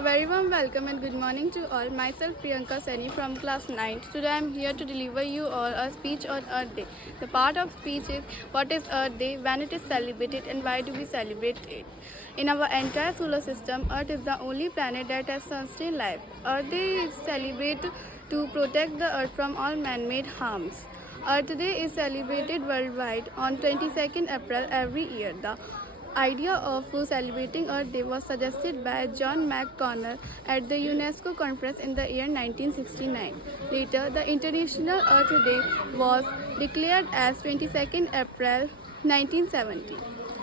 A very warm welcome and good morning to all. Myself Priyanka Seni from class 9. Today I am here to deliver you all a speech on Earth Day. The part of speech is what is Earth Day, when it is celebrated and why do we celebrate it. In our entire solar system, Earth is the only planet that has sustained life. Earth Day is celebrated to protect the Earth from all man-made harms. Earth Day is celebrated worldwide on 22nd April every year. The idea of celebrating Earth Day was suggested by John McConnell at the UNESCO conference in the year 1969. Later, the International Earth Day was declared as 22nd April 1970.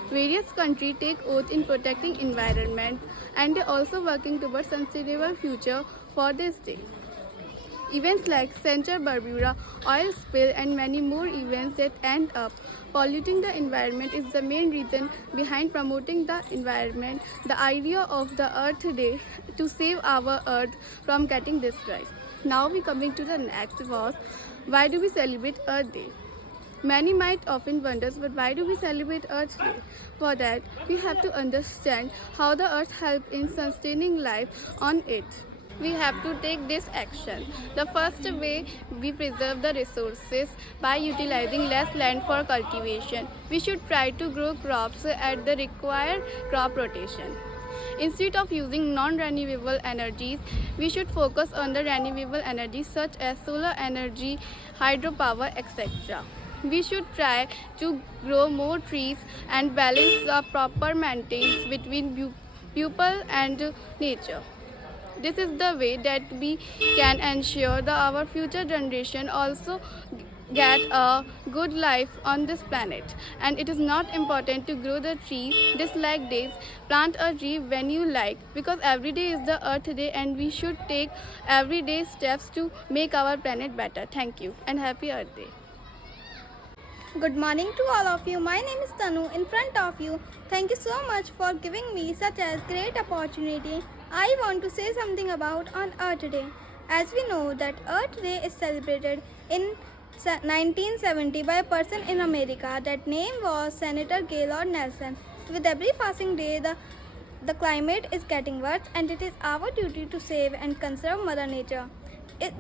Various countries take oath in protecting environment and they also working towards sustainable future for this day. Events like Santa Barbara oil spill and many more events that end up polluting the environment is the main reason behind promoting the environment. The idea of the Earth Day to save our Earth from getting destroyed. Now we coming to the next was why do we celebrate Earth Day? Many might often wonder, but why do we celebrate Earth Day? For that, we have to understand how the Earth helps in sustaining life on it. We have to take this action. The first way, we preserve the resources by utilizing less land for cultivation. We should try to grow crops at the required crop rotation. Instead of using non-renewable energies, we should focus on the renewable energies such as solar energy, hydropower, etc. We should try to grow more trees and balance the proper maintenance between people and nature. This is the way that we can ensure that our future generation also get a good life on this planet. And it is not important to grow the trees dislike days. Plant a tree when you like because every day is the Earth Day and we should take everyday steps to make our planet better. Thank you and happy Earth Day. Good morning to all of you. My name is Tanu in front of you. Thank you so much for giving me such a great opportunity. I want to say something about on Earth Day. As we know that Earth Day is celebrated in 1970 by a person in America. That name was Senator Gaylord Nelson. With every passing day, the climate is getting worse and it is our duty to save and conserve Mother Nature.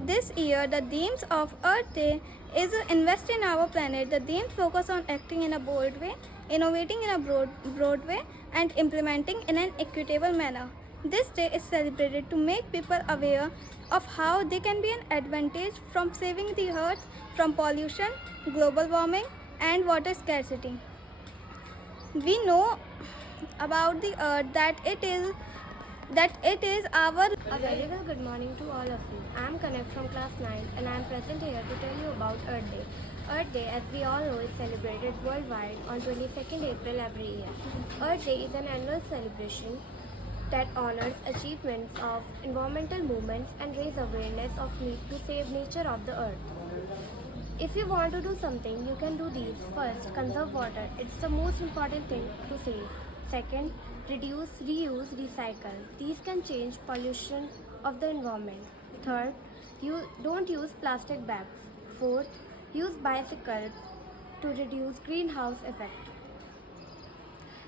This year, the themes of Earth Day is invest in our planet. The themes focus on acting in a bold way, innovating in a broad way, and implementing in an equitable manner. This day is celebrated to make people aware of how they can be an advantage from saving the earth from pollution, global warming, and water scarcity. We know about the earth that it is our. A very well good morning to all of you. I am Kanak from class 9 and I am present here to tell you about Earth Day. Earth Day, as we all know, is celebrated worldwide on 22nd April every year. Earth Day is an annual celebration that honors achievements of environmental movements and raise awareness of need to save nature of the earth. If you want to do something, you can do these. First, conserve water. It's the most important thing to save. Second, reduce, reuse, recycle. These can change pollution of the environment. Third, you don't use plastic bags. Fourth, use bicycle to reduce greenhouse effect.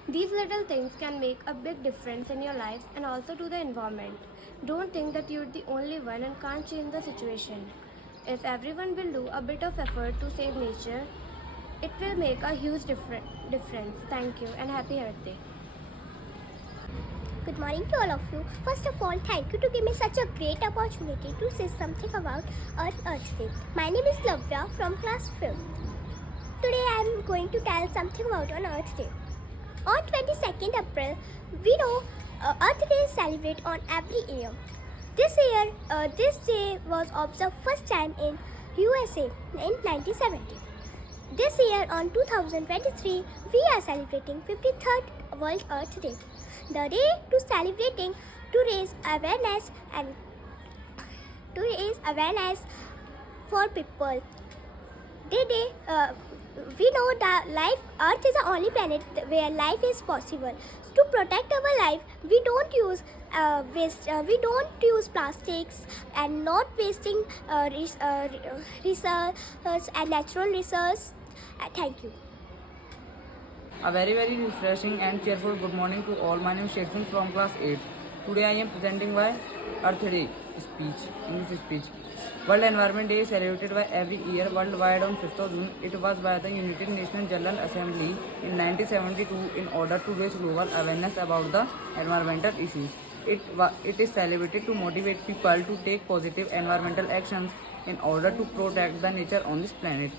These little things can make a big difference in your life and also to the environment. Don't think that you're the only one and can't change the situation. If everyone will do a bit of effort to save nature, it will make a huge difference. Thank you and happy Earth Day. Good morning to all of you. First of all, thank you to give me such a great opportunity to say something about Earth Day. My name is Lavya from class 5th. Today I am going to tell something about on Earth Day. On 22nd April, we know Earth Day is celebrated on every year. This year, this day was observed first time in USA in 1970. This year on 2023, we are celebrating 53rd World Earth Day. The day to celebrating to raise awareness for people. We know that Earth is the only planet where life is possible. To protect our life, we don't use waste. We don't use plastics and not wasting resources and natural resources. Thank you. A very refreshing and cheerful good morning to all. My name is Sheikh Singh from class 8. Today I am presenting my Earth Day speech, English speech. World Environment Day is celebrated by every year worldwide on 5th of June. It was by the United Nations General Assembly in 1972 in order to raise global awareness about the environmental issues. It is celebrated to motivate people to take positive environmental actions in order to protect the nature on this planet.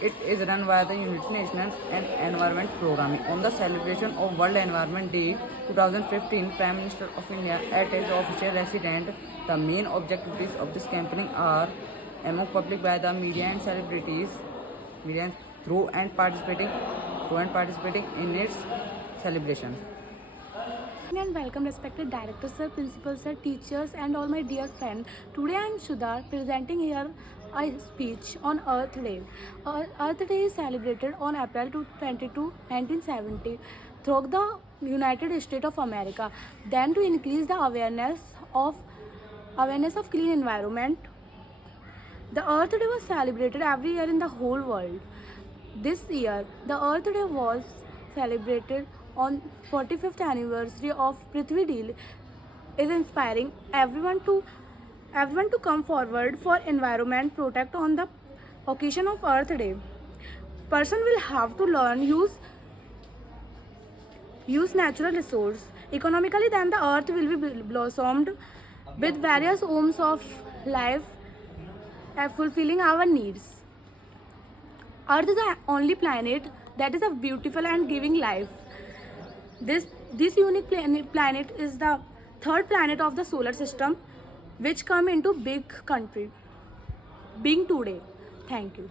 It is run by the United Nations and Environment Programming. On the celebration of World Environment Day 2015, Prime Minister of India at his official residence. The main objectives of this campaign are among public by the media and celebrities, media through and participating in its celebration. And welcome respected directors, sir, principals, sir, teachers and all my dear friends. Today I am Shudha presenting here a speech on Earth Day. Earth Day is celebrated on April 22, 1970 through the United States of America. Then to increase the awareness of clean environment, the Earth Day was celebrated every year in the whole world. This year, the Earth Day was celebrated on 45th anniversary of Prithvi Day is inspiring everyone to come forward for environment protect on the occasion of Earth Day. Person will have to learn use natural resource economically, then the earth will be blossomed with various forms of life fulfilling our needs. Earth is the only planet that is a beautiful and giving life. This unique planet is the third planet of the solar system, which come into big country being today. Thank you.